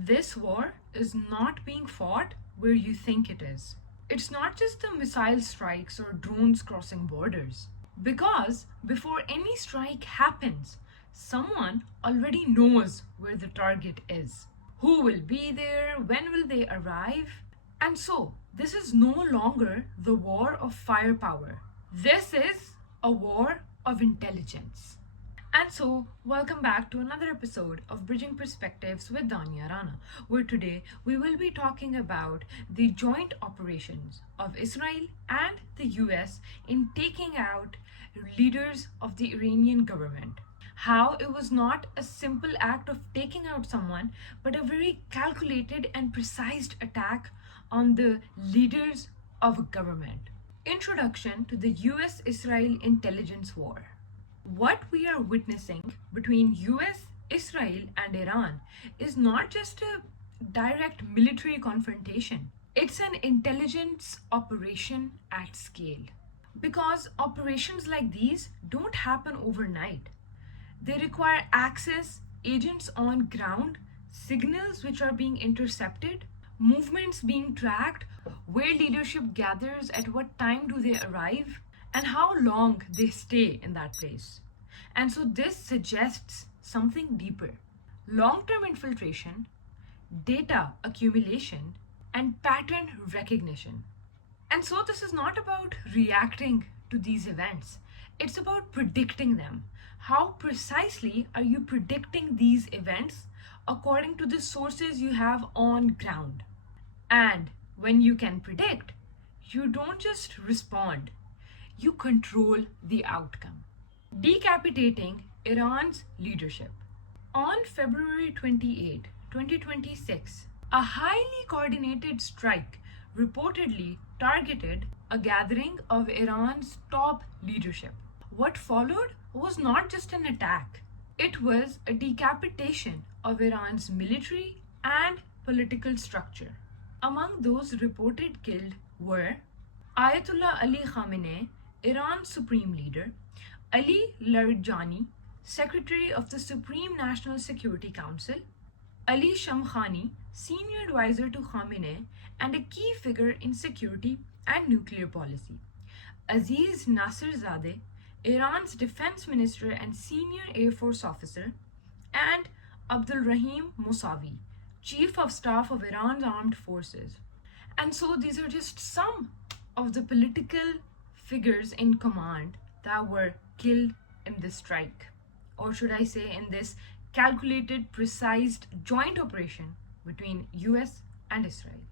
This war is not being fought where you think it is. It's not just the missile strikes or drones crossing borders. Because before any strike happens, someone already knows where the target is. Who will be there? When will they arrive? And so, this is no longer the war of firepower. This is a war of intelligence. And so, welcome back to another episode of Bridging Perspectives with Danya Rana, where today we will be talking about the joint operations of Israel and the US in taking out leaders of the Iranian government. How it was not a simple act of taking out someone, but a very calculated and precise attack on the leaders of a government. Introduction to the US Israel intelligence war. What we are witnessing between US, Israel, and Iran is not just a direct military confrontation, it's an intelligence operation at scale. Because operations like these don't happen overnight. They require access, agents on ground, signals which are being intercepted, movements being tracked, where leadership gathers, at what time do they arrive, and how long they stay in that place. And so this suggests something deeper. Long-term infiltration, data accumulation, and pattern recognition. And so this is not about reacting to these events. It's about predicting them. How precisely are you predicting these events according to the sources you have on ground? And when you can predict, you don't just respond, you control the outcome. Decapitating Iran's leadership. On February 28, 2026, a highly coordinated strike reportedly targeted a gathering of Iran's top leadership. What followed was not just an attack, it was a decapitation of Iran's military and political structure. Among those reported killed were Ayatollah Ali Khamenei, Iran's supreme leader, Ali Larijani, Secretary of the Supreme National Security Council, Ali Shamkhani, senior advisor to Khamenei and a key figure in security and nuclear policy, Aziz Nasirzadeh, Iran's defense minister and senior Air Force officer, and Abdul Rahim Mousavi, chief of staff of Iran's armed forces. And so these are just some of the political figures in command that were killed in this strike, or should I say in this calculated, precise joint operation between US and Israel.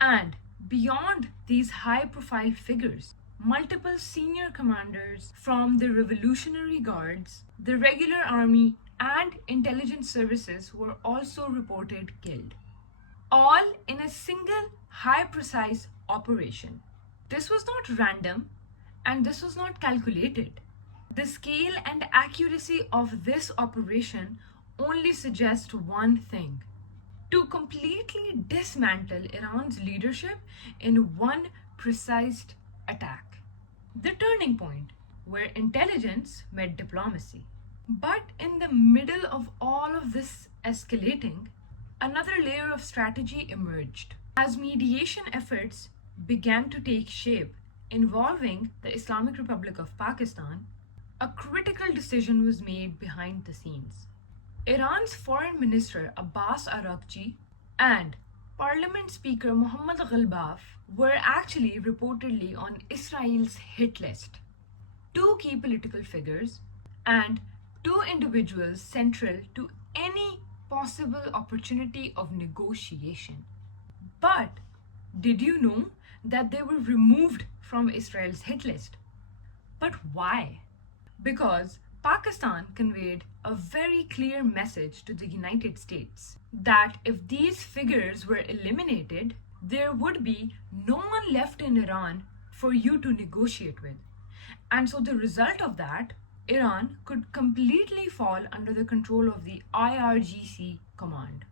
And beyond these high-profile figures, multiple senior commanders from the Revolutionary Guards, the regular army, and intelligence services were also reported killed, all in a single high-precise operation. This was not random, and this was not calculated. The scale and accuracy of this operation only suggest one thing: to completely dismantle Iran's leadership in one precise attack. The turning point where intelligence met diplomacy. But in the middle of all of this escalating, another layer of strategy emerged. As mediation efforts began to take shape involving the Islamic Republic of Pakistan, a critical decision was made behind the scenes. Iran's Foreign Minister Abbas Araghchi and Parliament Speaker Mohammad Ghalbaf were actually reportedly on Israel's hit list. Two key political figures and two individuals central to any possible opportunity of negotiation. But did you know that they were removed from Israel's hit list? But why? Because Pakistan conveyed a very clear message to the United States that if these figures were eliminated, there would be no one left in Iran for you to negotiate with. And so the result of that, Iran could completely fall under the control of the IRGC command,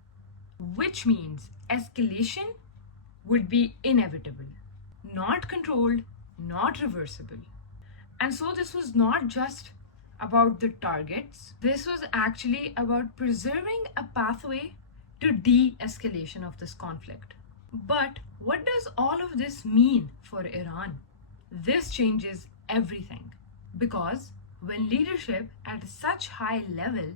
which means escalation would be inevitable, not controlled, not reversible. And so this was not just about the targets, this was actually about preserving a pathway to de-escalation of this conflict. But what does all of this mean for Iran? This changes everything, because when leadership at such high level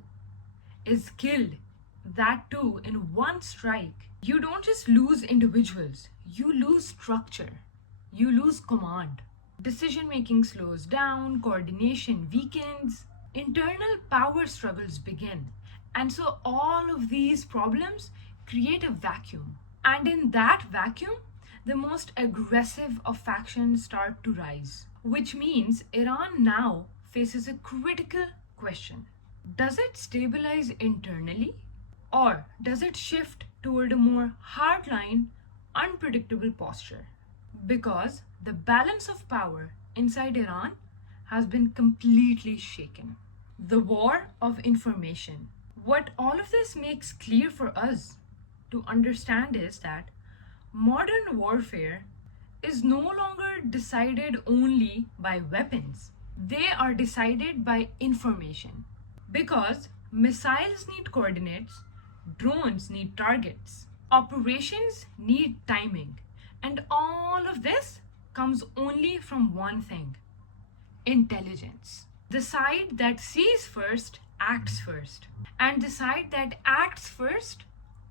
is killed, that too in one strike, you don't just lose individuals, you lose structure, you lose command. Decision making slows down, coordination weakens, internal power struggles begin. And so all of these problems create a vacuum. And in that vacuum, the most aggressive of factions start to rise. Which means Iran now faces a critical question. Does it stabilize internally? Or does it shift toward a more hardline, unpredictable posture? Because the balance of power inside Iran has been completely shaken. The war of information. What all of this makes clear for us to understand is that modern warfare is no longer decided only by weapons. They are decided by information. Because missiles need coordinates, drones need targets, operations need timing, and all of this comes only from one thing: intelligence. The side that sees first acts first, and the side that acts first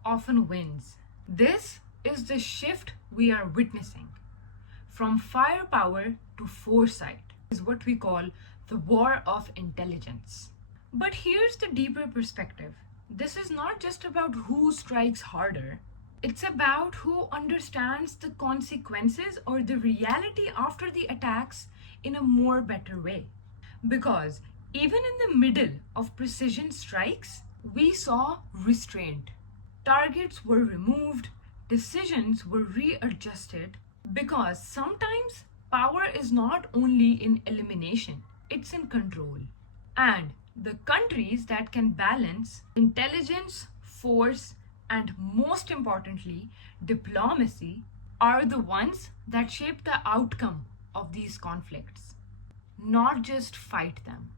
often wins. This is the shift we are witnessing. From firepower to foresight is what we call the war of intelligence. But here's the deeper perspective. This is not just about who strikes harder. It's about who understands the consequences or the reality after the attacks in a more better way. Because even in the middle of precision strikes, we saw restraint. Targets were removed, decisions were readjusted, because sometimes power is not only in elimination, it's in control. And the countries that can balance intelligence, force, and most importantly, diplomacy are the ones that shape the outcome of these conflicts, not just fight them.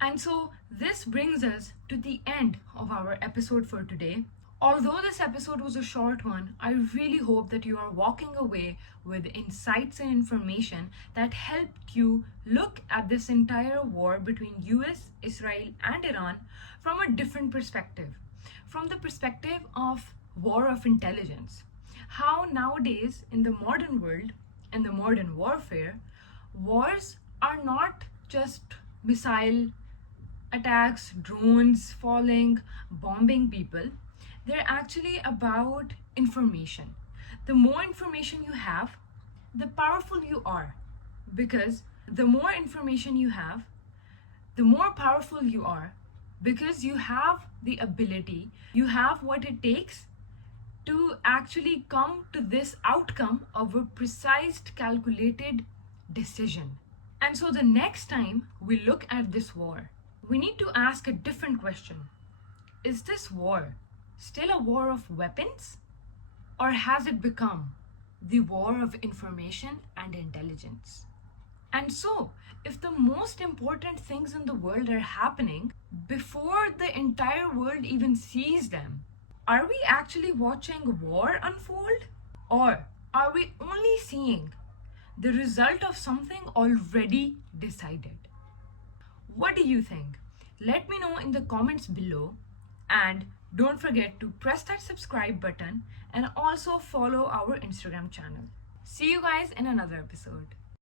And so this brings us to the end of our episode for today. Although this episode was a short one, I really hope that you are walking away with insights and information that helped you look at this entire war between US, Israel, and Iran from a different perspective. From the perspective of war of intelligence. How nowadays in the modern world, in the modern warfare, wars are not just missile attacks, drones falling, bombing people. They're actually about information. The more information you have, the powerful you are. Because the more information you have, the more powerful you are. Because you have the ability, you have what it takes to actually come to this outcome of a precise, calculated decision. And so the next time we look at this war, we need to ask a different question. Is this war still a war of weapons? Or has it become the war of information and intelligence? And so, if the most important things in the world are happening before the entire world even sees them, are we actually watching war unfold? Or are we only seeing the result of something already decided? What do you think? Let me know in the comments below, and don't forget to press that subscribe button and also follow our Instagram channel. See you guys in another episode.